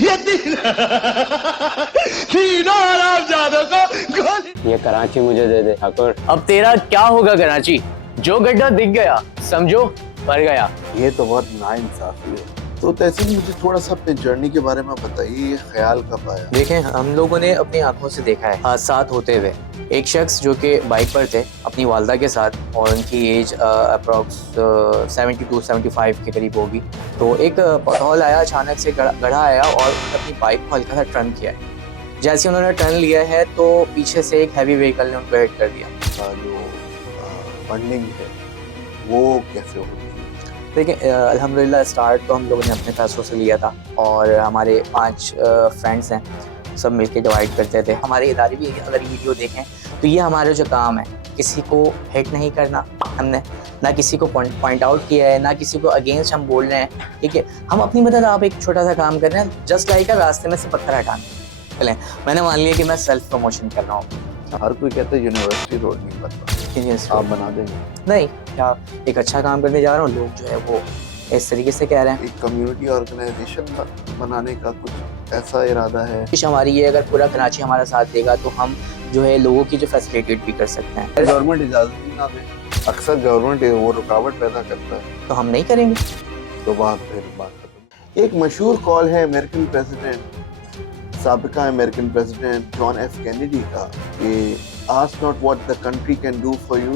ये तीनों हरामजादों को गोली। ये कराची मुझे दे दे ठाकुर। अब तेरा क्या होगा कराची? जो गड्ढा दिख गया समझो भर गया। ये तो बहुत नाइंसाफी है। तो तहसीन, मुझे थोड़ा सा अपने जर्नी के बारे में बताइए, ये ख्याल कब आया? देखें, हम लोगों ने अपनी आंखों से देखा है हादसात होते हुए। एक शख्स जो कि बाइक पर थे अपनी वालदा के साथ, और उनकी एज अप्रॉक्स 72-75 के करीब होगी। तो एक पथौल आया, अचानक से गड्ढा आया और अपनी बाइक को हल्का सा टर्न किया है। जैसे उन्होंने टर्न लिया है तो पीछे से एक हैवी व्हीकल ने उनको हिट कर दिया। जो फंडिंग है वो कैसे होती है? देखिए, अल्हम्दुलिल्लाह स्टार्ट तो हम लोगों ने अपने पैसों से लिया था, और हमारे 5 फ्रेंड्स हैं, सब मिलके डिवाइड करते थे। हमारे इदारे भी अगर वीडियो देखें तो ये हमारा जो काम है, किसी को हिट नहीं करना, हमने ना किसी को पॉइंट आउट किया है, ना किसी को अगेंस्ट हम बोल रहे हैं। ठीक है, हम अपनी मदद, आप एक छोटा सा काम कर रहे हैं, जस्ट लाइक रास्ते में से पत्थर हटाना। चलें, मैंने मान लिया कि मैं सेल्फ प्रमोशन कर रहा हूँ। हर कोई कहता है यूनिवर्सिटी रोड नहीं बनता, आप बना देंगे? नहीं, क्या एक अच्छा काम करने जा रहा हूँ, लोग जो है वो इस तरीके से कह रहे हैं। एक कम्युनिटी ऑर्गेनाइजेशन बनाने का कुछ ऐसा इरादा है? कोशिश हमारी ये, अगर पूरा कराची हमारा साथ देगा तो हम जो है लोगों की जो फैसिलिटेट भी कर सकते हैं। गवर्नमेंट इजाजत भी ना दे, अक्सर गवर्नमेंट वो रुकावट पैदा करता है, तो हम नहीं करेंगे। तो बात खत्म। एक मशहूर कॉल है अमेरिकन प्रेसिडेंट, साबिका American president John F Kennedy का, कि ask not what the country can do for you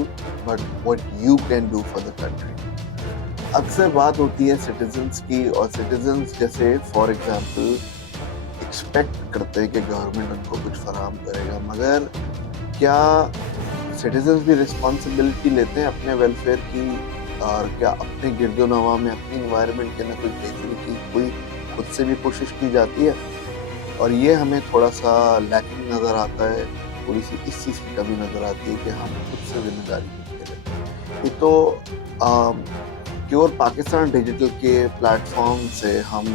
but what you can do for the country. अक्सर बात होती है सिटीजन्स की, और सिटीजन्स जैसे फॉर एग्जांपल एक्सपेक्ट करते हैं कि गवर्नमेंट उनको कुछ फराहम करेगा, मगर क्या सिटीजन्स भी रिस्पॉन्सिबिलिटी लेते हैं अपने वेलफेयर की, और क्या अपने गिरदोनवा में अपनी इन्वायरमेंट के ना कुछ बेहतरी की कोई खुद से भी कोशिश की जाती है? और ये हमें थोड़ा सा लैकिंग नज़र आता है, थोड़ी सी इस चीज़ की कमी नज़र आती है कि हम खुद से जिम्मेदारी लेते हैं। ये तो प्योर पाकिस्तान डिजिटल के प्लेटफॉर्म से हम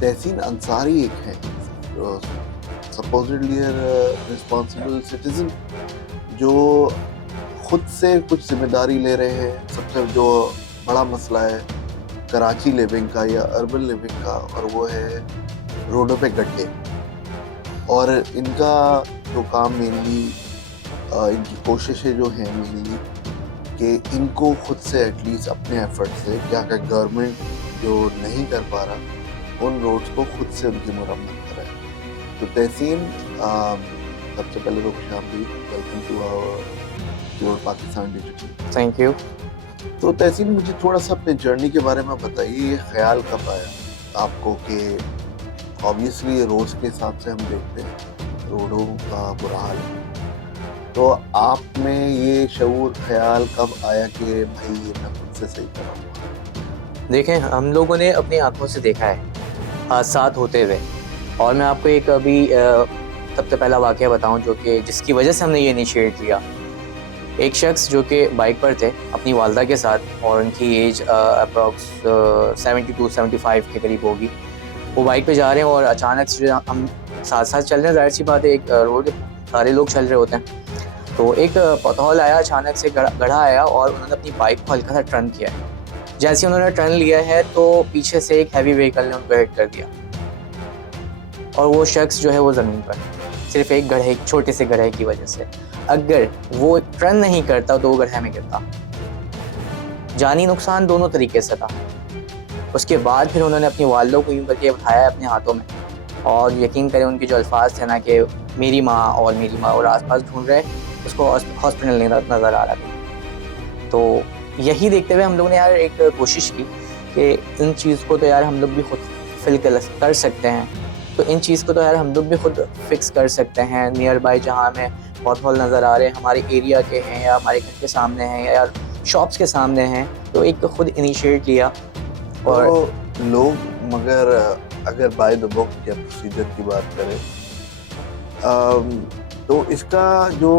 तहसीन अंसारी एक हैं, सपोजिटली रिस्पॉन्सिबल सिटीजन, जो खुद से कुछ जिम्मेदारी ले रहे हैं। सबसे जो बड़ा मसला है कराची लिविंग का या अर्बन लिविंग का, और वो है रोडों पे गड्ढे। और इनका जो काम मेनली, इनकी कोशिशें जो हैं मेनली, कि इनको खुद से एटलीस्ट अपने एफर्ट से, क्या गवर्नमेंट जो नहीं कर पा रहा उन रोड्स को खुद से उनकी मुरम्मत कराए। तो तहसीन, सबसे पहले तो खुशामदीद, welcome to our Pakistan digital. Thank you. तो तहसीन, मुझे थोड़ा सा अपने जर्नी के बारे में बताइए, ये ख्याल कब आया आपको कि ऑब्वियसली रोड्स के हिसाब से हम देखते हैं रोडों का बुरा हाल है, तो आप में ये शऊर ख्याल कब आया कि भाई ये मैं खुद से सही कराऊंगा? देखें, हम लोगों ने अपनी आंखों से देखा है हादसात होते हुए, और मैं आपको एक अभी सबसे पहला वाक़या बताऊं जो कि जिसकी वजह से हमने ये इनिशिएट किया। एक शख्स जो कि बाइक पर थे अपनी वालदा के साथ, और उनकी एज अप्रॉक्स 72-75 के करीब होगी। वो बाइक पे जा रहे हैं और अचानक से हम साथ साथ चल रहे हैं, जाहिर सी बात है एक रोड सारे लोग चल रहे होते हैं, तो एक पथौल आया, अचानक से गड्ढा आया और उन्होंने अपनी बाइक को हल्का सा टर्न किया है। जैसे उन्होंने टर्न लिया है तो पीछे से एक हैवी व्हीकल ने उनको हिट कर दिया, और वो शख्स जो है वो ज़मीन पर, सिर्फ एक छोटे से गड्ढे की वजह से। अगर वो टर्न नहीं करता तो वो गड्ढे में गिरता। जानी नुकसान दोनों तरीके से था। उसके बाद फिर उन्होंने अपनी वालदा को यूँ करके उठाया अपने हाथों में, और यकीन करें उनके जो अल्फाज थे ना कि मेरी माँ और आसपास ढूंढ रहे, उसको हॉस्पिटल नज़र आ रहा था। तो यही देखते हुए हम लोगों ने यार एक कोशिश की कि इन चीज़ को तो यार हम लोग भी खुद फिल कर सकते हैं, तो इन चीज़ को तो यार हम लोग भी खुद फिक्स कर सकते हैं। नियर बाय जहाँ हमें बहुत हॉल नज़र आ रहे हैं, हमारे एरिया के हैं या हमारे घर के सामने हैं या यार शॉप्स के सामने हैं, तो एक खुद इनिशिएट लिया। और तो लोग, मगर अगर बाय द बुक या प्रोसीजर की बात करें, तो इसका जो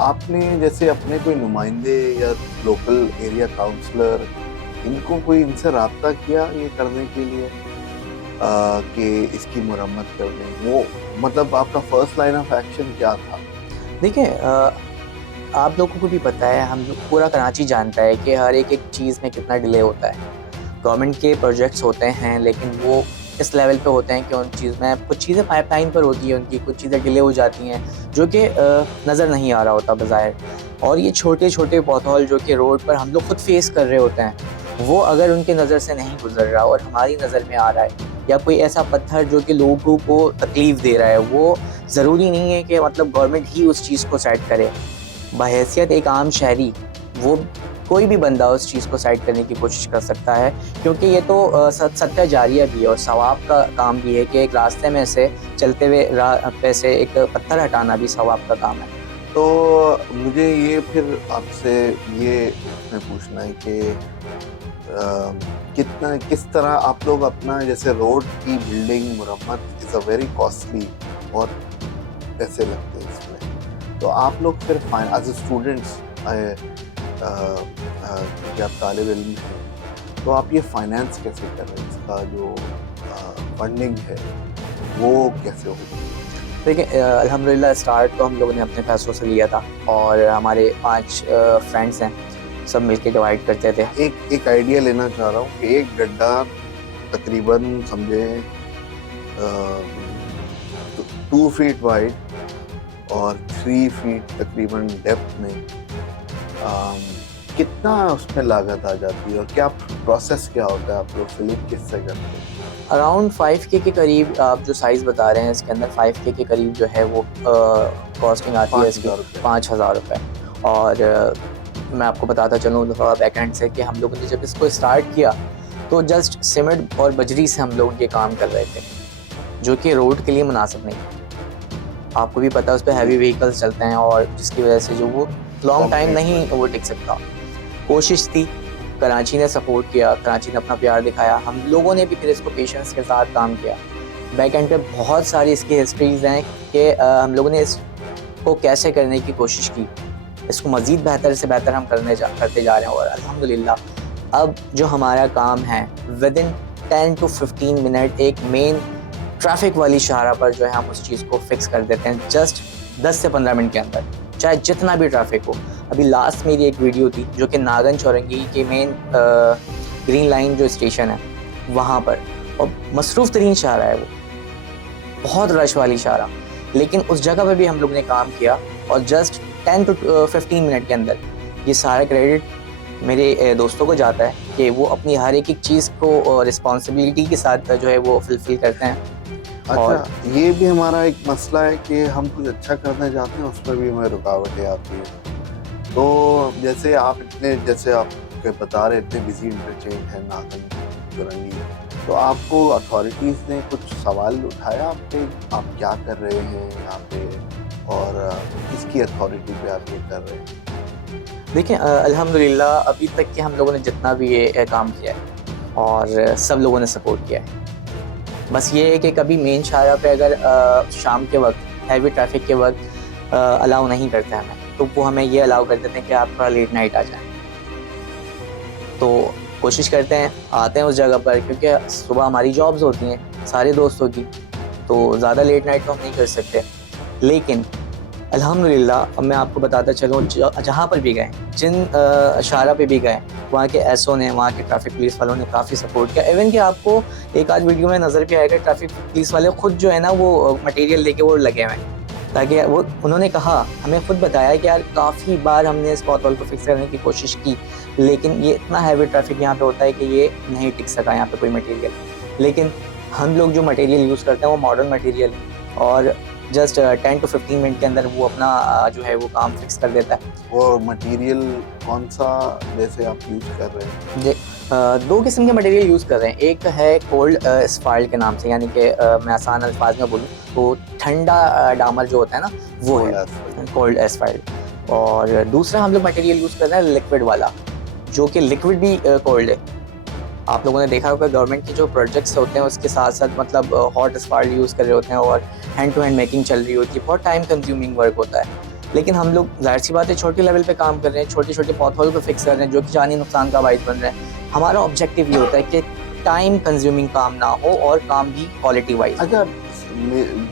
आपने जैसे अपने कोई नुमाइंदे या लोकल एरिया काउंसलर, इनको कोई इनसे रब्ता किया ये करने के लिए कि इसकी मुरम्मत कर दें? वो मतलब आपका फर्स्ट लाइन ऑफ एक्शन क्या था? देखिए, आप लोगों को भी पता है, हम लोग पूरा कराची जानता है कि हर एक चीज़ में कितना डिले होता है। गवर्नमेंट के प्रोजेक्ट्स होते हैं, लेकिन वो इस लेवल पे होते हैं कि उन चीज़ में कुछ चीज़ें पाइपलाइन पर होती है उनकी, कुछ चीज़ें डिले हो जाती हैं जो कि नज़र नहीं आ रहा होता बज़ाहिर। और ये छोटे छोटे पॉथहोल जो कि रोड पर हम लोग खुद फेस कर रहे होते हैं, वो अगर उनके नज़र से नहीं गुजर रहा और हमारी नज़र में आ रहा है, या कोई ऐसा पत्थर जो कि लोगों को तकलीफ़ दे रहा है, वो ज़रूरी नहीं है कि मतलब गवर्नमेंट ही उस चीज़ को सेट करे। बहैसियत एक आम शहरी वो कोई भी बंदा उस चीज़ को साइड करने की कोशिश कर सकता है, क्योंकि ये तो सदका जारिया भी है और सवाब का काम भी है कि एक रास्ते में से चलते हुए पे से एक पत्थर हटाना भी सवाब का काम है। तो मुझे ये फिर आपसे ये पूछना है कि किस तरह आप लोग अपना, जैसे रोड की बिल्डिंग मुरम्मत इज़ अ वेरी कॉस्टली, बहुत पैसे लगते हैं इसमें, तो आप लोग फिर एज ए स्टूडेंट्स कि आप तालिब इल्म हैं, तो आप ये फाइनेंस कैसे कर रहे हैं, इसका जो फंडिंग है वो कैसे होगी? देखिए अल्हम्दुलिल्लाह स्टार्ट तो हम लोगों ने अपने पैसों से लिया था और हमारे 5 फ्रेंड्स हैं, सब मिलके डिवाइड करते थे। एक आइडिया लेना चाह रहा हूँ कि एक गड्ढा तकरीबन समझे 2 फीट वाइड और 3 फीट तकरीबन डेप्थ में कितना उसमें लागत आ जाती है और क्या प्रोसेस क्या होता है, आप लोग फिलिंग किससे करते हैं? अराउंड 5K के करीब आप जो साइज़ बता रहे हैं इसके अंदर 5K के करीब जो है वो कॉस्टिंग आती है इसकी 5,000 रुपये। और मैं आपको बताता चलूँ थोड़ा बैक एंड से कि हम लोगों ने जब इसको स्टार्ट किया तो जस्ट सीमेंट और बजरी से हम लोग ये काम कर रहे थे, जो कि रोड के लिए मुनासिब नहीं। आपको भी पता है उस पर हैवी व्हीकल्स चलते हैं और जिसकी वजह से जो वो लॉन्ग टाइम नहीं वो टिक सकता। कोशिश थी, कराची ने सपोर्ट किया, कराची ने अपना प्यार दिखाया, हम लोगों ने भी फिर इसको पेशेंस के साथ काम किया। बैक एंड पे बहुत सारी इसकी हिस्ट्रीज हैं कि हम लोगों ने इसको कैसे करने की कोशिश की, इसको मज़ीद बेहतर से बेहतर हम करते जा रहे हैं। और अल्हम्दुलिल्लाह अब जो हमारा काम है विदिन 10 to 15 मिनट एक मेन ट्रैफिक वाली शाहरा पर जो है हम उस चीज़ को फिक्स कर देते हैं जस्ट 10 से 15 मिनट के अंदर, चाहे जितना भी ट्रैफिक हो। अभी लास्ट मेरी एक वीडियो थी जो कि नागन चौरंगी के मेन ग्रीन लाइन जो स्टेशन है वहाँ पर, और मसरूफ़ तरीन शाहरा है वो, बहुत रश वाली शाहरा, लेकिन उस जगह पे भी हम लोग ने काम किया और जस्ट 10 to 15 मिनट के अंदर ये सारा क्रेडिट मेरे दोस्तों को जाता है कि वो अपनी हर एक चीज़ को रिस्पॉन्सिबिलिटी के साथ जो है वो फुलफिल करते हैं। अच्छा, ये भी हमारा एक मसला है कि हम कुछ अच्छा करना चाहते हैं, उस पर भी हमें रुकावटें आती हैं। तो जैसे आप बता रहे इतने बिजी इंटरचेंज है नागन चौरंगी, तो आपको अथॉरिटीज़ ने कुछ सवाल उठाया आपके, आप क्या कर रहे हैं यहाँ पे और किसकी अथॉरिटी पे आप ये कर रहे हैं? देखिए अल्हम्दुलिल्लाह अभी तक के हम लोगों ने जितना भी ये काम किया है और सब लोगों ने सपोर्ट किया है। बस ये है कि कभी मेन शाहरा पे अगर शाम के वक्त हैवी ट्रैफिक के वक्त अलाउ नहीं करते हमें, तो वो हमें ये अलाउ कर देते हैं कि आप थोड़ा लेट नाइट आ जाएं। तो कोशिश करते हैं आते हैं उस जगह पर, क्योंकि सुबह हमारी जॉब्स होती हैं सारे दोस्तों की, तो ज़्यादा लेट नाइट तो हम नहीं कर सकते। लेकिन अल्हम्दुलिल्लाह अब मैं आपको बताता चलूँ जहाँ पर भी गए, जिन शाहरा पे भी गए, वहाँ के एसओ ने, वहाँ के ट्रैफिक पुलिस वालों ने काफ़ी सपोर्ट किया। इवन कि आपको एक आध वीडियो में नज़र भी आएगा ट्रैफिक पुलिस वाले खुद जो है ना वो मटेरियल लेके वो लगे हुए हैं, ताकि वो उन्होंने कहा, हमें खुद बताया कि यार काफ़ी बार हमने इस पॉथहोल को फिक्स करने की कोशिश की, लेकिन ये इतना हैवी ट्रैफिक यहाँ पे होता है कि ये नहीं टिक सका यहाँ पे कोई मटेरियल। लेकिन हम लोग जो मटेरियल यूज़ करते हैं वो मॉडर्न मटेरियल और जस्ट 10 to 15 मिनट के अंदर वो अपना जो है वो काम फिक्स कर देता है। वो मटेरियल कौन सा जैसे आप यूज़ कर रहे हैं? 2 किस्म के मटेरियल यूज़ कर रहे हैं। एक है कोल्ड एस्फाल्ट के नाम से, यानी कि मैं आसान अल्फाज में बोलूँ तो ठंडा डामर जो होता है ना वो है कोल्ड एस्फाल्ट। और दूसरा हम लोग मटेरियल यूज़ कर रहे हैं लिक्विड वाला, जो कि लिक्विड भी कोल्ड है। आप लोगों ने देखा होगा गवर्नमेंट के जो प्रोजेक्ट्स होते हैं उसके साथ साथ मतलब हॉट एस्फाल्ट यूज़ कर रहे होते हैं और हैंड टू हैंड मेकिंग चल रही होती है, बहुत टाइम कंज्यूमिंग वर्क होता है। लेकिन हम लोग जाहिर सी बात है छोटे लेवल पे काम कर रहे हैं, छोटे छोटे पॉथहोल को फिक्स कर रहे हैं जो कि जानी नुकसान का बाइस बन रहे हैं। हमारा ऑब्जेक्टिव ये होता है कि टाइम कंज्यूमिंग काम ना हो और काम भी क्वालिटी वाइज। अच्छा,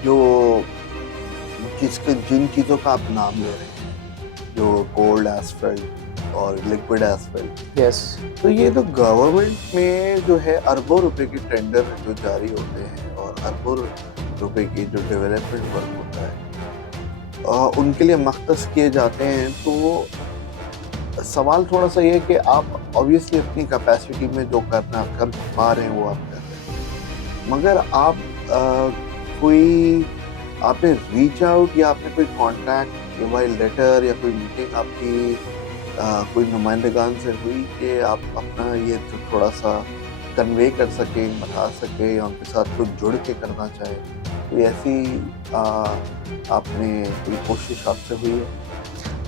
जो जिन चीज़ों का आप नाम ले रहे हैं जो कोल्ड एसफल्ट और लिक्विड एसफल्ट, यस। तो ये तो गवर्नमेंट में जो है अरबों रुपए के टेंडर जो जारी होते हैं और अरबों रुपए की जो डेवलपमेंट वर्क होता है उनके लिए मख्तस किए जाते हैं। तो सवाल थोड़ा सा ये है कि आप ऑब्वियसली अपनी कैपेसिटी में जो करना कर पा रहे हैं वो आप कर रहे हैं, मगर आप कोई आपने रीच आउट या आपने कोई कॉन्टैक्ट ईमेल लेटर या कोई मीटिंग आपकी कोई नुमाइंदगान से हुई कि आप अपना ये तो थोड़ा सा कन्वे कर सके, बता सके या उनके साथ कुछ जुड़ के करना चाहे, कोई ऐसी आपने कोई कोशिश आपसे हुई है?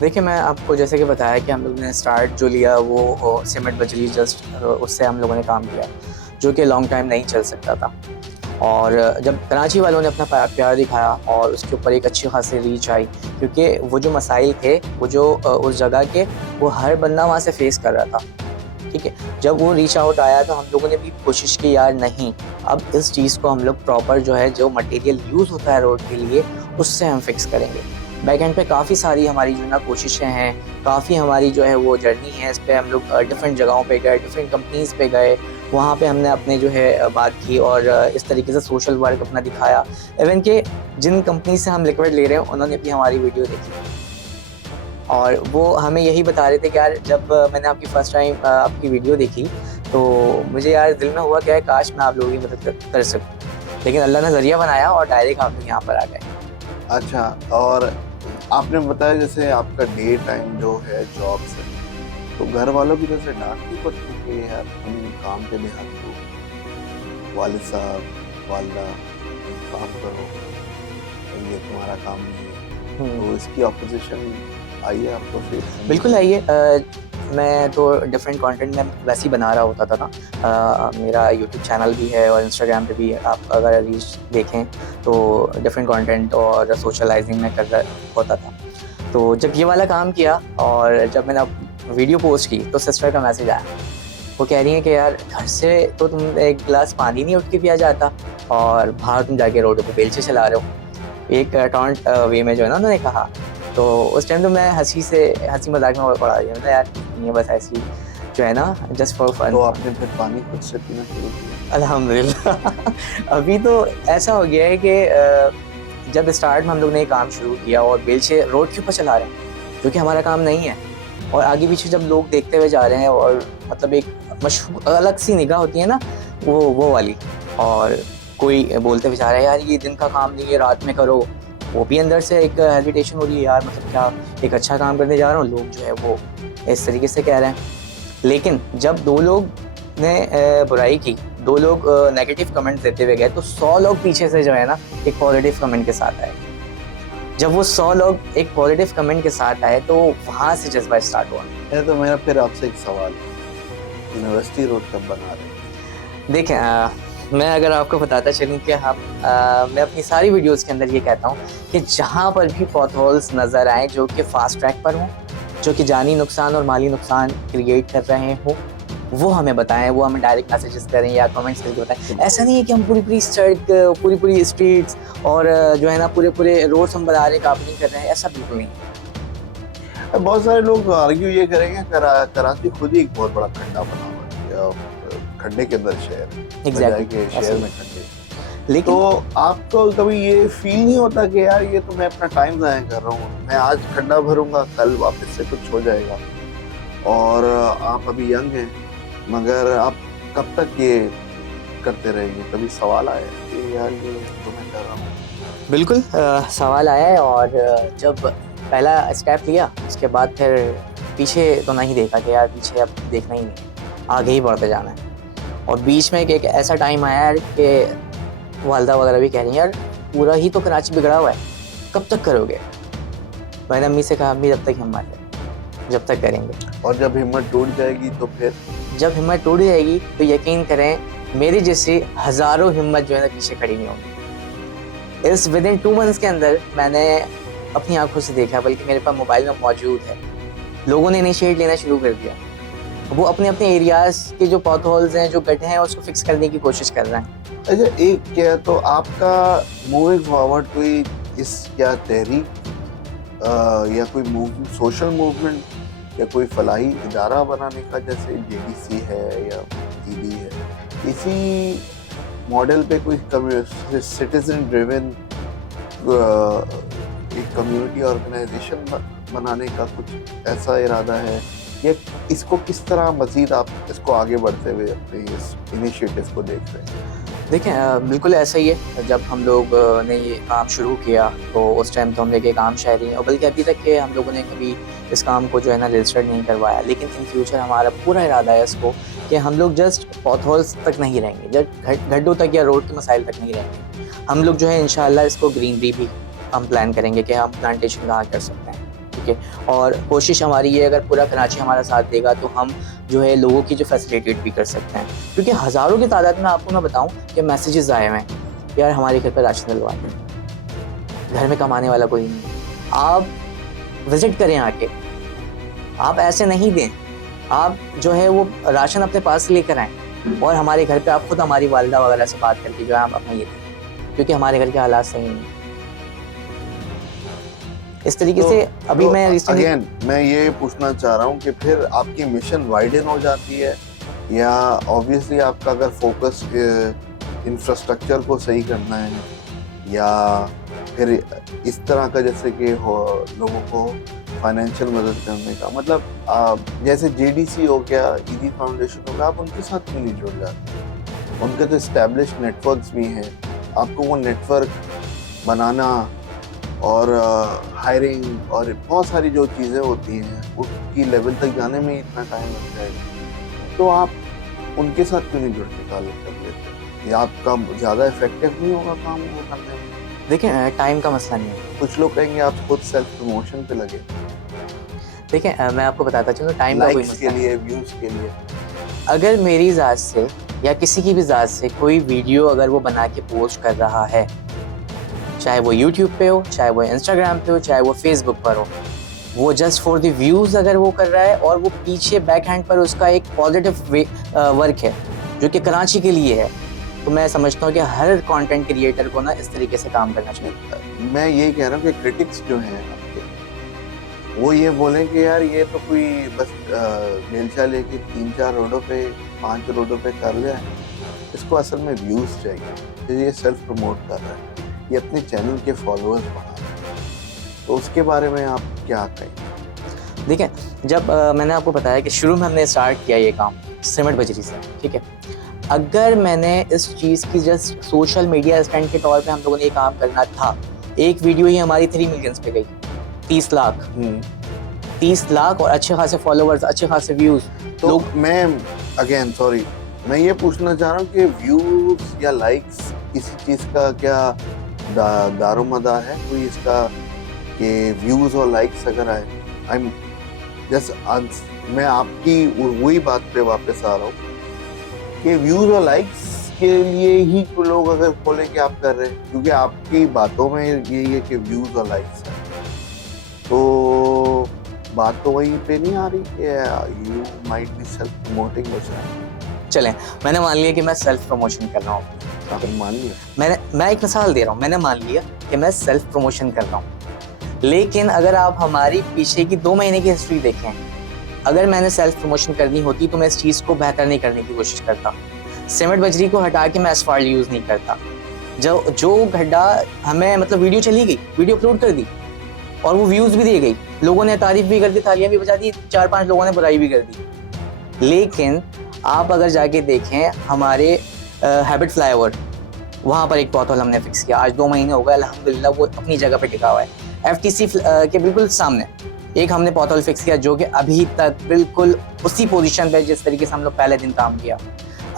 देखिए, मैं आपको जैसे कि बताया कि हम लोग ने स्टार्ट जो लिया वो सीमेंट बजरी जस्ट उससे हम लोगों ने काम किया, जो कि लॉन्ग टाइम नहीं चल सकता था। और जब कराची वालों ने अपना प्यार दिखाया और उसके ऊपर एक अच्छी खासी रीच आई, क्योंकि वो जो मसाइल थे वो जो उस जगह के वो हर बंदा वहाँ से फेस कर रहा था, ठीक है। जब वो रीच आउट आया तो हम लोगों ने भी कोशिश की, यार नहीं, अब इस चीज़ को हम लोग प्रॉपर जो है जो मटेरियल यूज़ होता है रोड के लिए उससे हम फिक्स करेंगे। बैक एंड पे काफ़ी सारी हमारी जो ना कोशिशें हैं, काफ़ी हमारी जो है वो जर्नी है, इस पर हम लोग डिफरेंट जगहों पे गए, डिफरेंट कंपनीज़ पे गए, वहाँ पे हमने अपने जो है बात की और इस तरीके से सोशल वर्क अपना दिखाया। इवन कि जिन कंपनी से हम लिक्विड ले रहे हैं उन्होंने भी हमारी वीडियो देखी और वो हमें यही बता रहे थे कि यार जब मैंने आपकी फ़र्स्ट टाइम आपकी वीडियो देखी तो मुझे यार दिल में हुआ क्या है, काश मैं आप लोगों की मदद कर सकूँ, लेकिन अल्लाह ने ज़रिया बनाया और डायरेक्ट आप लोग यहाँ पर आ गए। अच्छा, और आपने बताया जैसे आपका डे टाइम जो है जॉब से, तो घर वालों की तरफ से डांट नहीं पड़ती कि यार तुम काम पे ध्यान दो, वालिद साहब वालिदा काम करो, ये तुम्हारा काम नहीं है, तो इसकी ऑपोजिशन आई है आपको फिर? बिल्कुल आई है। मैं तो डिफरेंट कंटेंट में वैसे ही बना रहा होता था ना, मेरा यूट्यूब चैनल भी है और इंस्टाग्राम पे भी है, आप अगर रीच देखें तो डिफरेंट कंटेंट और सोशलाइजिंग में कर रहा होता था। तो जब ये वाला काम किया और जब मैंने वीडियो पोस्ट की तो सिस्टर का मैसेज आया, वो कह रही है कि यार घर से तो तुम एक गिलास पानी नहीं उठ के पिया जाता और बाहर तुम जाके रोड पे बेलचे चला रहे हो, एक टॉन्ट वे में जो है ना उन्होंने कहा। तो उस टाइम तो मैं हंसी मजाक में पड़ा दिया, मतलब यार ये बस ऐसी जो है ना जस्ट फॉर फन। तो आपने फिर पानी खुद से पीना शुरू किया? अल्हम्दुलिल्लाह। अभी तो ऐसा हो गया है कि जब स्टार्ट में हम लोग ने काम शुरू किया और बेलचे रोड के ऊपर चला रहे हैं, जो कि हमारा काम नहीं है, और आगे पीछे जब लोग देखते हुए जा रहे हैं और मतलब एक मशहूर अलग सी निगाह होती है ना वो वाली, और कोई बोलते हुए जा रहा है यार ये दिन का काम नहीं है, रात में करो, वो भी अंदर से एक हेजिटेशन हो रही है, यार मतलब क्या एक अच्छा काम करने जा रहा हूँ, लोग जो है वो इस तरीके से कह रहे हैं। लेकिन जब दो लोग ने बुराई की, दो लोग नेगेटिव कमेंट देते हुए गए, तो 100 लोग पीछे से जो है ना एक पॉजिटिव कमेंट के साथ आए। जब वो 100 लोग एक पॉजिटिव कमेंट के साथ आए तो वहाँ से जज्बा स्टार्ट हुआ। तो मेरा फिर आपसे एक सवाल, यूनिवर्सिटी रोड कब बना रहे हैं? देखें, मैं अगर आपको बताता चलूँ कि मैं अपनी सारी वीडियोस के अंदर ये कहता हूँ कि जहाँ पर भी पॉटहोल्स नज़र आए जो कि फास्ट ट्रैक पर हों, जो कि जानी नुकसान और माली नुकसान क्रिएट कर रहे हों, वो हमें बताएं, वो हमें डायरेक्ट मैसेजेस करें या कमेंट्स करके बताएं। ऐसा नहीं है कि हम पूरी सड़क, पूरी स्ट्रीट्स और जो है ना पूरे रोड्स हम बना रहे हैं, कार्पेटिंग कर रहे हैं, ऐसा बिल्कुल नहीं। बहुत सारे लोग आर्ग्यू ये करेंगे कराची खुद ही एक बहुत बड़ा खड्डा बना हुआ है, खड्डे के अंदर शहर, एग्जैक्टली शहर में खड्डे। लेकिन तो आपको कभी ये फील नहीं होता कि यार ये तो मैं अपना टाइम ज़ाया कर रहा हूँ, मैं आज खड्डा भरूंगा, कल वापस से कुछ हो जाएगा, और आप अभी यंग हैं, मगर आप कब तक ये करते रहेंगे? कभी सवाल आया कि यार ये तो मैं कर रहा हूँ? बिल्कुल सवाल आया है, और जब पहला स्टेप लिया उसके बाद फिर पीछे तो नहीं देखा कि यार पीछे अब देखना ही नहीं, आगे ही बढ़ते जाना है। और बीच में एक ऐसा टाइम आया यार कि वालदा वगैरह भी कह रही हैं यार पूरा ही तो कराची बिगड़ा हुआ है, कब तक करोगे? मैंने अम्मी से कहा अम्मी जब तक हिम्मत है, जब तक करेंगे। और जब हिम्मत टूट जाएगी तो फिर? जब हिम्मत टूट जाएगी तो यकीन करें मेरी जैसी हज़ारों हिम्मत जो है ना पीछे खड़ी नहीं होगी। इस विदिन 2 मंथ्स के अंदर मैंने अपनी आंखों से देखा, बल्कि मेरे पास मोबाइल में मौजूद है, लोगों ने इनिशिएट लेना शुरू कर दिया, वो अपने एरियाज़ के जो पॉटहोल्स हैं, जो गड्ढे हैं, उसको फिक्स करने की कोशिश कर रहे हैं। अच्छा, एक क्या तो आपका मूविंग फॉरवर्ड कोई इस क्या तहरीक या कोई सोशल मूवमेंट या कोई फलाही इदारा बनाने का, जैसे जेडीसी है या ईडी है, इसी मॉडल पे कोई सिटीजन ड्रिवन एक कम्युनिटी ऑर्गेनाइजेशन बनाने का कुछ ऐसा इरादा है, या इसको किस तरह मजीद आप इसको आगे बढ़ते हुए अपने इस इनिशिएटिव को देख रहे हैं? देखें, बिल्कुल ऐसा ही है। जब हम लोग ने ये काम शुरू किया तो उस टाइम तो हम लोग एक आम शहरी हैं, और बल्कि अभी तक के हम लोगों ने कभी इस काम को जो है ना रजिस्टर्ड नहीं करवाया। लेकिन इन फ्यूचर हमारा पूरा इरादा है इसको कि हम लोग जस्ट पॉथहोल्स तक नहीं रहेंगे, जस्ट गड्ढों तक या रोड के मसाइल तक नहीं रहेंगे। हम लोग जो है इंशाल्लाह इसको ग्रीनरी भी हम प्लान करेंगे कि हम प्लांटेशन कहाँ कर सकते हैं, ठीक है। और कोशिश हमारी ये, अगर पूरा कराची हमारा साथ देगा तो हम जो है लोगों की जो फैसिलिटेट भी कर सकते हैं, क्योंकि हज़ारों की तादाद में आपको मैं बताऊं कि मैसेजेस आए हुए हैं यार हमारे घर पर राशन डलवा दें, घर में कमाने वाला कोई नहीं है, आप विज़िट करें आके, आप ऐसे नहीं दें, आप जो है वो राशन अपने पास लेकर आएँ और हमारे घर पे आप खुद हमारी वालिदा वगैरह से बात करके जो है हम अपना ये दें, क्योंकि हमारे घर के हालात सही नहीं हैं। इस तरीके से अभी अगेन मैं ये पूछना चाह रहा हूँ कि फिर आपकी मिशन वाइडन हो जाती है, या ऑब्वियसली आपका अगर फोकस इंफ्रास्ट्रक्चर को सही करना है, या फिर इस तरह का जैसे कि लोगों को फाइनेंशियल मदद करने का, मतलब जैसे जेडीसी हो गया, ईदी फाउंडेशन हो गया, आप उनके साथ क्यों नहीं जुड़ जाते? उनके तो एस्टेब्लिश नेटवर्क्स भी हैं, आपको वो नेटवर्क बनाना और हायरिंग और बहुत सारी जो चीज़ें होती हैं उसकी लेवल तक जाने में इतना टाइम लग जाएगा, तो आप उनके साथ क्यों नहीं जुड़ के ताल्लुक कर लेते? या आपका ज़्यादा इफेक्टिव नहीं होगा काम वो करने में? देखें, टाइम का मसला नहीं है। कुछ लोग कहेंगे आप खुद सेल्फ प्रमोशन पे लगे। देखें, मैं आपको बताता चलूँ, टाइम का कोई के लिए, व्यूज़ के लिए। अगर मेरी ज़ात से या किसी की भी ज़ात से कोई वीडियो अगर वो बना के पोस्ट कर रहा है, चाहे वो YouTube पे हो, चाहे वो Instagram पे हो, चाहे वो Facebook पर हो, वो जस्ट फॉर द व्यूज़ अगर वो कर रहा है और वो पीछे बैक हैंड पर उसका एक पॉजिटिव वर्क है जो कि कराची के लिए है, तो मैं समझता हूँ कि हर कंटेंट क्रिएटर को ना इस तरीके से काम करना चाहिए। मैं यही कह रहा हूँ कि क्रिटिक्स जो हैं आपके, वो ये बोलें कि यार ये तो कोई बस बेलचा लेके 3-4 रोडों पे 5 रोडों पे कर लिया है, इसको असल में व्यूज़ चाहिए, तो ये सेल्फ प्रमोट कर रहा है, ये अपने चैनल के फॉलोअर्स बढ़ा रहे हैं, तो उसके बारे में आप क्या कहें? देखिए, जब मैंने आपको बताया कि शुरू में हमने स्टार्ट किया ये काम सीमेंट बजरी से, ठीक है, अगर मैंने इस चीज़ की जस्ट सोशल मीडिया स्टैंड के तौर पे हम लोगों ने ये काम करना था, एक वीडियो ही हमारी 3 मिलियंस पे गई, 30 लाख 30 लाख और अच्छे खासे फॉलोवर्स, अच्छे खासे व्यूज़। तो लोग, मैं अगेन सॉरी, मैं ये पूछना चाह रहा हूँ कि व्यूज़ या लाइक्स किसी चीज़ का क्या दारोमदार है कोई इसका, कि व्यूज़ और लाइक्स अगर आए, मैं आपकी वही बात पे वापस आ रहा हूँ कि व्यूज़ और लाइक्स के लिए ही तो लोग अगर बोले कि आप कर रहे हैं, क्योंकि आपकी बातों में यही है कि व्यूज़ और लाइक्स है, तो बात तो वहीं पे नहीं आ रही कि you might be self promoting yourself. चलें, मैंने मान लिया कि मैं सेल्फ प्रमोशन कर रहा हूँ, मान लिया, मैं एक मिसाल दे रहा हूँ, मैंने मान लिया कि मैं सेल्फ प्रमोशन कर रहा हूँ, लेकिन अगर आप हमारी पीछे की 2 महीने की हिस्ट्री देखें, अगर मैंने सेल्फ प्रमोशन करनी होती तो मैं इस चीज़ को बेहतर नहीं करने की कोशिश करता, सीमेंट बजरी को हटा के मैं एसफाल्ट यूज़ नहीं करता, जो गड्ढा हमें मतलब वीडियो चली गई, वीडियो अपलोड कर दी और वो व्यूज़ भी दी गई, लोगों ने तारीफ़ भी कर दी, तालियां भी बजा दी, 4-5 लोगों ने बुराई भी कर दी, लेकिन आप अगर जाके देखें हमारे हैबिट फ्लाईओवर, वहाँ पर एक पॉथहोल हमने फिक्स किया, आज 2 महीने हो गए, अल्हम्दुलिल्लाह वो अपनी जगह पे टिका हुआ है। FTC के बिल्कुल सामने एक हमने पॉथहोल फिक्स किया जो कि अभी तक बिल्कुल उसी पोजीशन पे जिस तरीके से हम लोग पहले दिन काम किया।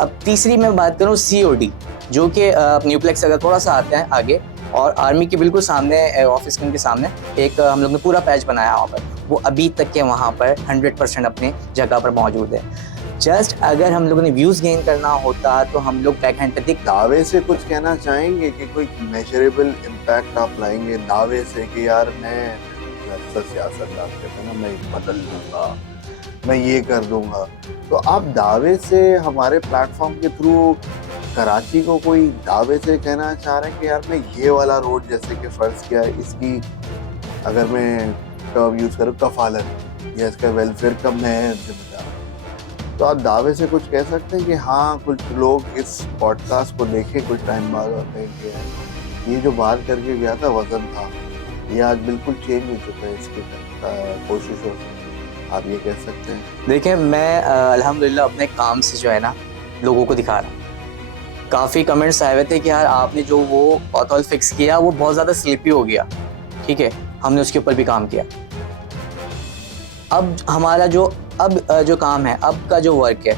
अब तीसरी मैं बात करूँ COD, जो कि न्यूप्लेक्स अगर थोड़ा सा आते हैं आगे और आर्मी के बिल्कुल सामने, ऑफिस के सामने एक हम लोग ने पूरा पैच बनाया वहाँ पर, वो अभी तक के वहाँ पर 100% अपने जगह पर मौजूद है। जस्ट अगर हम लोगों ने व्यूज गेन करना होता तो हम लोग बैक हैंड पे दिख। दावे से कुछ कहना चाहेंगे कि कोई मेजरेबल इम्पैक्ट आप लाएंगे दावे से कि यार मैं अक्सर सियासतदान कहते हैं ना, मैं बदल दूंगा, मैं ये कर दूंगा, तो आप दावे से हमारे प्लेटफॉर्म के थ्रू कराची को कोई दावे से कहना चाह रहे हैं कि यार मैं ये वाला रोड जैसे कि फर्ज किया है इसकी अगर मैं टर्म यूज करूँ कफालत या इसका वेलफेयर का मैं जिम्मेदार, तो आप दावे से कुछ कह सकते हैं कि हाँ कुछ लोग इस पॉडकास्ट को देखे कुछ टाइम बाद और कहें कि यार ये जो बात करके गया था वजन था, ये आज बिल्कुल चेंज हो चुका है इसकी कोशिशों से, आप ये कह सकते हैं? देखिए मैं अल्हम्दुलिल्लाह अपने काम से जो है ना लोगों को दिखा रहा हूँ। काफ़ी कमेंट्स आए हुए थे कि यार आपने जो वो पॉथहोल फिक्स किया वो बहुत ज़्यादा स्लिपी हो गया, ठीक है, हमने उसके ऊपर भी काम किया। अब हमारा जो जो काम है, अब का जो वर्क है,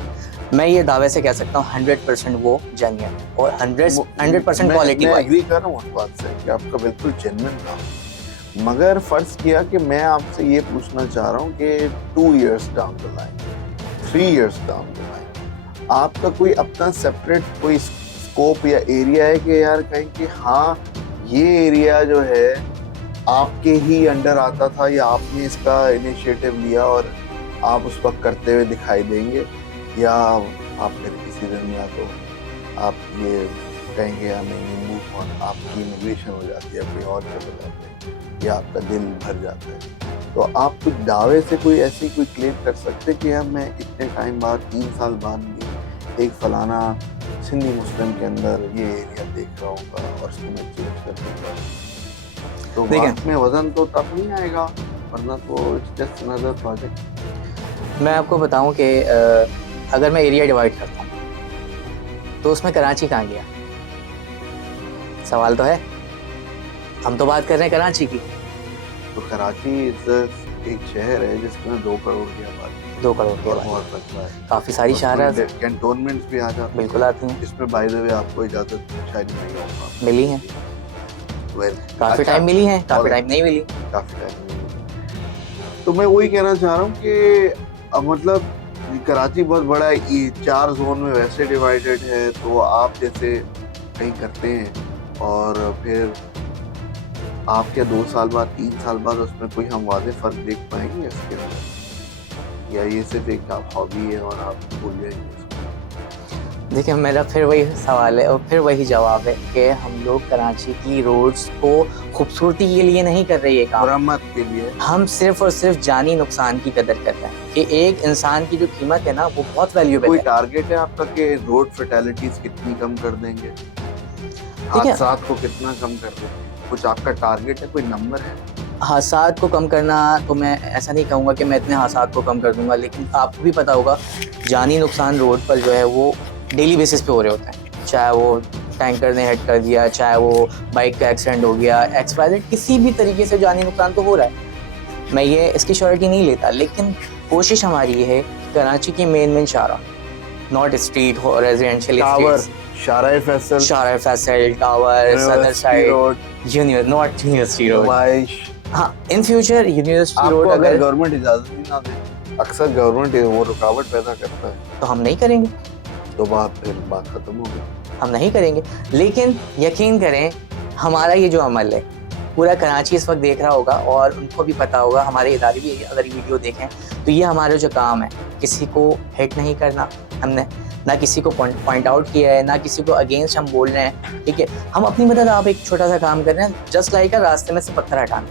मैं ये दावे से कह सकता हूँ 100% वो जेन्युइन और 100% क्वालिटी। मैं एग्री कर रहा हूँ उस बात से कि आपका बिल्कुल जेन्युइन काम, मगर फर्ज किया कि मैं आपसे ये पूछना चाह रहा हूँ कि 2 years down the line, 3 years down the line, आपका कोई अपना सेपरेट कोई स्कोप या एरिया है कि यार कहें कि हाँ ये एरिया जो है आपके ही अंडर आता था या आपने इसका इनिशिएटिव लिया और आप उस वक्त करते हुए दिखाई देंगे, या आप फिर किसी दिन या तो आप ये कहेंगे या नहीं मूव ऑन, आपकी इमिग्रेशन हो जाती है, कोई और चले जाते हैं या आपका दिल भर जाता है, तो आप कुछ दावे से कोई ऐसी कोई क्लेम कर सकते कि यार मैं इतने टाइम बाद 3 साल बाद भी एक फलाना सिंधी मुस्लिम के अंदर ये एरिया देख रहा हूँ और उसको मैं चेंज कर दूँगा, तो बात में वजन तो तब नहीं आएगा, वरना तो इट्स जस्ट अनदर प्रोजेक्ट। मैं आपको बताऊं कि अगर मैं एरिया डिवाइड करता हूं तो उसमें कराची कहाँ गया, सवाल तो है। हम तो बात कर रहे हैं कराची की। तो कराची एक शहर है जिसमें 2 करोड़ की आबादी, 2 करोड़ की आबादी, बहुत लगता है, काफ़ी सारी शहर कैंटोनमेंट्स भी आ जाते हैं, बिल्कुल आती हैं, इसमें बाय द वे आपको इजाजत शायद नहीं होगा, मिली हैं, काफ़ी टाइम मिली हैं, काफ़ी टाइम नहीं मिली, काफी टाइम। तो मैं वही कहना चाह रहा हूँ कि अब मतलब कराची बहुत बड़ा है, ये 4 जोन में वैसे डिवाइडेड है, तो आप जैसे कहीं करते हैं और फिर आप क्या 2 साल बाद 3 साल बाद उसमें कोई हम वादे फर्क देख पाएंगे इसके अंदर, या ये सिर्फ एक आप हॉबी है और आप भूल जाएंगे? देखिए मेरा फिर वही सवाल है और फिर वही जवाब है कि हम लोग कराची की रोड्स को खूबसूरती के लिए नहीं कर रहे ये काम, मरम्मत के लिए हम सिर्फ और सिर्फ जानी नुकसान की कदर कर रहे हैं कि एक इंसान की जो कीमत है ना वो बहुत वैल्यूएबल कोई है। टारगेट है आपका कि रोड फैटेलिटीज कितनी कम कर देंगे, हादसात को कितना कम कर देंगे, कुछ आपका टारगेट है, कोई नंबर है? हादसात को कम करना तो मैं ऐसा नहीं कहूँगा कि मैं इतने हादसात को कम कर दूंगा, लेकिन आपको भी पता होगा जानी नुकसान रोड पर जो है वो डेली बेसिस पे हो रहे होते हैं, चाहे वो टैंकर ने हिट कर दिया, चाहे वो बाइक का एक्सीडेंट हो गया, एक्सपायरेड, किसी भी तरीके से जानी नुकसान तो हो रहा है। मैं ये इसकी श्योरिटी नहीं लेता, लेकिन कोशिश हमारी ये है कि कराची की मेन शारा, नॉट स्ट्रीट हो, रेजिडेंशियल टावर, शारा फैसल टावर, सदर side road, not university road, हाँ इन फ्यूचर यूनिवर्सिटी रोड अगर गवर्नमेंट इजाजत ही ना दे, अक्सर गवर्नमेंट वो रुकावट पैदा करता है, तो हम नहीं करेंगे, तो बात खत्म हो गई, हम नहीं करेंगे। लेकिन यकीन करें हमारा ये जो अमल है पूरा कराची इस वक्त देख रहा होगा और उनको भी पता होगा, हमारे इदारे भी अगर वीडियो देखें तो ये हमारा जो काम है, किसी को हिट नहीं करना, हमने ना किसी को पॉइंट आउट किया है, ना किसी को अगेंस्ट हम बोल रहे हैं, ठीक है, हम अपनी मदद आप एक छोटा सा काम कर रहे हैं, जस्ट लाइक रास्ते में से पत्थर हटाना,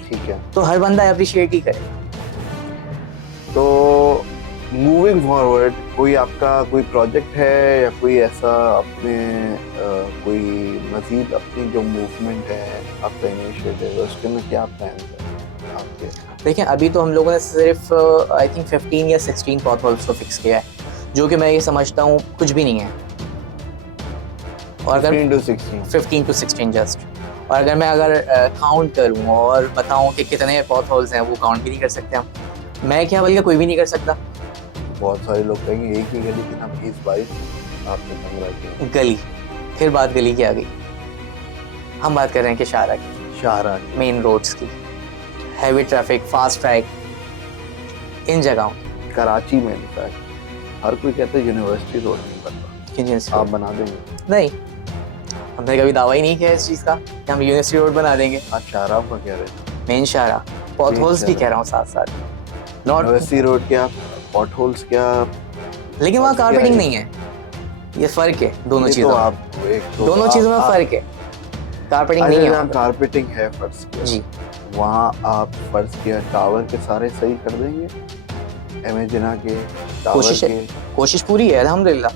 ठीक है, तो हर बंदा अप्रिशिएट ही करे। तो मूविंग फॉरवर्ड कोई आपका कोई प्रोजेक्ट है या कोई ऐसा अपने कोई मजीद अपनी जो मूवमेंट है, आपका इनिशिएटिव है, उसके में क्या प्लान है आपके? देखिए अभी तो हम लोगों ने सिर्फ आई थिंक 15 या 16 पॉथहोल्स को फिक्स किया है, जो कि मैं ये समझता हूँ कुछ भी नहीं है, और अगर 15 to 16 जस्ट, और अगर मैं काउंट करूँ और बताऊँ कि कितने पॉथहोल्स हैं वो काउंट भी नहीं कर सकते हम, मैं क्या बल्कि कोई भी नहीं कर सकता। बहुत सारे लोग कहेंगे एक ही गली की ना 20-22 आपने 15 गली, फिर बात गली की आ गई, हम बात कर रहे हैं कि शाहरा की, मेन रोड्स की, हैवी ट्रैफिक, फास्ट ट्रैक, इन जगहों। कराची में इनफैक्ट हर कोई कहता है यूनिवर्सिटी रोड नहीं बनता, आप बना देंगे? नहीं, हमने कभी दावा ही नहीं किया इस चीज़ का कि हम यूनिवर्सिटी रोड बना देंगे। आप शाहरा का कह रहे हैं? मेन शाहरा, पॉथहोल्स भी कह रहा हूँ साथ साथ, नॉट यूनिवर्सिटी रोड क्या, पॉटहोल्स क्या, लेकिन वहाँ कारपेटिंग नहीं है, ये फर्क है दोनों चीजों में, दोनों चीजों में फर्क है, कारपेटिंग नहीं है, कारपेटिंग है फर्स्ट जी, वहाँ आप फर्ज किया टावर के सारे सही कर देंगे, एमेजिना के टावर के। कोशिश पूरी है अल्हम्दुलिल्लाह,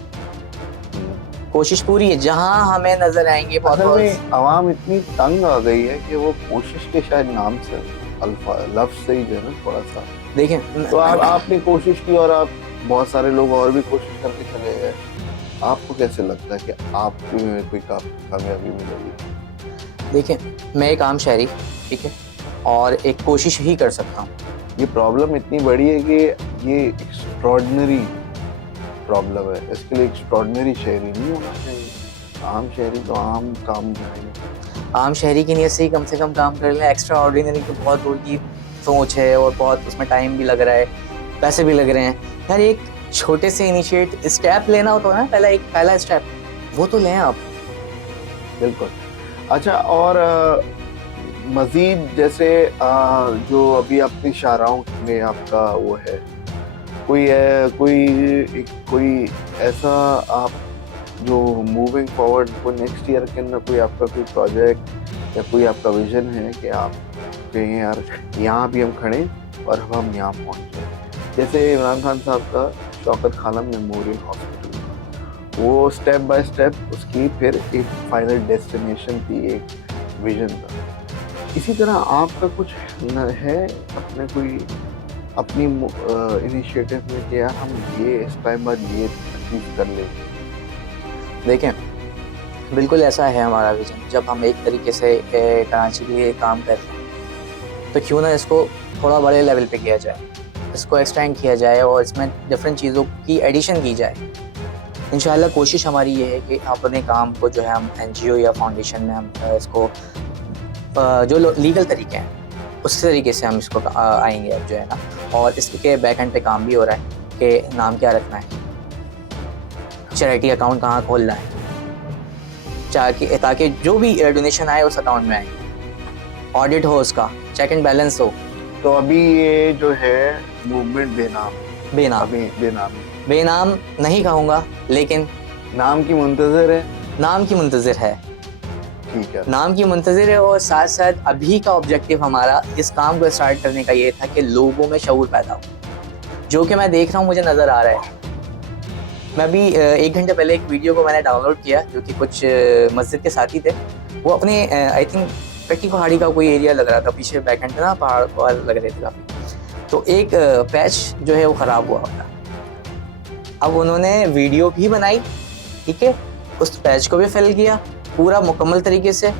कोशिश पूरी है। जहाँ हमें नजर आएंगे असल में आवाम इतनी तंग आ गई है कि वो कोशिश के शायद नाम से लफ्ज से ही जो है ना थोड़ा सा देखें, तो आपने कोशिश की और आप बहुत सारे लोग और भी कोशिश करके चले गए। आपको कैसे लगता है कि आपको कोई कामयाबी मिलेगी? देखें मैं एक आम शहरी, ठीक है, और एक कोशिश ही कर सकता हूँ। ये प्रॉब्लम इतनी बड़ी है कि ये एक्स्ट्रॉर्डिनरी प्रॉब्लम है, इसके लिए एक्स्ट्रॉर्डिनरी शहरी नहीं होना चाहिए। आम शहरी तो आम काम करेंगे, आम शहरी की नीयत से ही कम से कम काम कर लें। एक्स्ट्रा ऑर्डिनरी तो बहुत दूर की सोच है और बहुत उसमें टाइम भी लग रहा है, पैसे भी लग रहे हैं। यार एक छोटे से इनिशिएट स्टेप लेना होता है ना, पहला स्टेप वो तो लें आप। बिल्कुल। अच्छा, और मज़ीद जैसे जो अभी अपनी शाहराओं में आपका वो है, कोई ऐसा आप जो मूविंग फॉरवर्ड को नेक्स्ट ईयर के अंदर कोई आपका कोई प्रोजेक्ट या कोई आपका विजन है कि आप कहें यार यहाँ भी हम खड़े और अब हम यहाँ पहुँच जाए? जैसे इमरान खान साहब का शौकत खानम मेमोरियल हॉस्पिटल, वो स्टेप बाय स्टेप उसकी फिर एक फाइनल डेस्टिनेशन थी, एक विजन था। इसी तरह आपका कुछ है अपने कोई अपनी इनिशिएटिव में कि यार हम ये इस टाइम बाद ये अचीव कर लें? देखें बिल्कुल ऐसा है हमारा विजन। जब हम एक तरीके से कराची के लिए काम कर रहे हैं तो क्यों ना इसको थोड़ा बड़े लेवल पे किया जाए, इसको एक्सटेंड किया जाए और इसमें डिफरेंट चीज़ों की एडिशन की जाए। इंशाल्लाह कोशिश हमारी ये है कि अपने काम को जो है हम NGO या फाउंडेशन में हम इसको जो लीगल तरीके हैं उस तरीके से हम इसको आएंगे अब जो है ना। और इसके बैक एंड पे काम भी हो रहा है कि नाम क्या रखना है, चैरिटी अकाउंट कहाँ खोलना है, ताकि जो भी डोनेशन आए उस अकाउंट में आए, ऑडिट हो, उसका चेक एंड बैलेंस हो। तो अभी ये जो है मूवमेंट बेनाम नहीं कहूँगा, लेकिन नाम की मुंतज़िर है, नाम की मुंतज़िर है, ठीक है, नाम की मुंतज़िर है। और साथ साथ अभी का ऑब्जेक्टिव हमारा इस काम को स्टार्ट करने का ये था कि लोगों में शऊर पैदा हो, जो कि मैं देख रहा हूँ, मुझे नज़र आ रहा है। मैं अभी 1 घंटे पहले एक वीडियो को मैंने डाउनलोड किया जो कि कुछ मस्जिद के साथी थे, वो अपने आई थिंक पट्टी पहाड़ी का कोई एरिया लग रहा था, पीछे बैक एंड ना पहाड़ लग रहे थे काफ़ी। तो एक पैच जो है वो ख़राब हुआ था। अब उन्होंने वीडियो भी बनाई, ठीक है, उस पैच को भी फिल किया पूरा मुकम्मल तरीके से,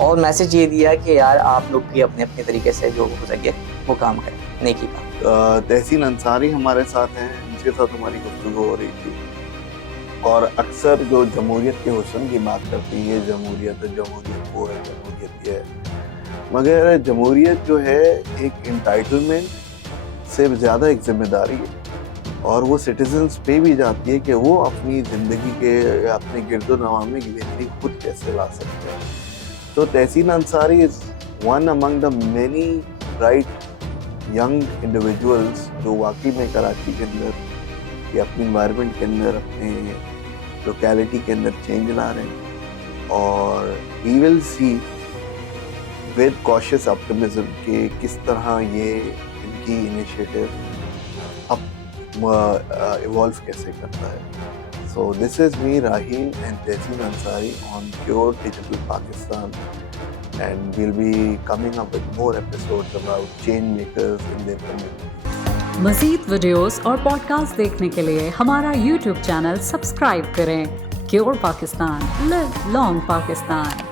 और मैसेज ये दिया कि यार आप लोग भी अपने अपने तरीके से जो हो सके वो काम करें, नेकी का। तहसीन अंसारी हमारे साथ हैं, जिनके साथ हमारी गुफ्तगू हो रही थी, और अक्सर जो जमहूरियत के हुस्न की बात करती है, जमहूरियत वो है, जमहूरियत ये है, मगर जमहूरियत जो है एक इंटाइटलमेंट से ज़्यादा एक जिम्मेदारी है, और वो सिटीजन्स पे भी जाती है कि वो अपनी ज़िंदगी के अपने गिरदोनवा में की बेहतरी खुद कैसे ला सकते हैं। तो Tahseen Ansari is one among the many bright young individuals जो वाकई में कराची के अंदर या अपनी इन्वायरमेंट के अंदर, अपने लोकेलिटी के अंदर चेंज ला रहे हैं। और we will see with cautious optimism कि किस तरह ये इनकी इनिशिएटिव अब इवॉल्व कैसे करता है। So this is me Raheel and Tahseen Ansari on Pure Digital Pakistan, and we'll be coming up with more episodes about change makers in their community. मज़ीद वीडियोस और पॉडकास्ट देखने के लिए हमारा YouTube चैनल सब्सक्राइब करें। Cure Pakistan, live long Pakistan.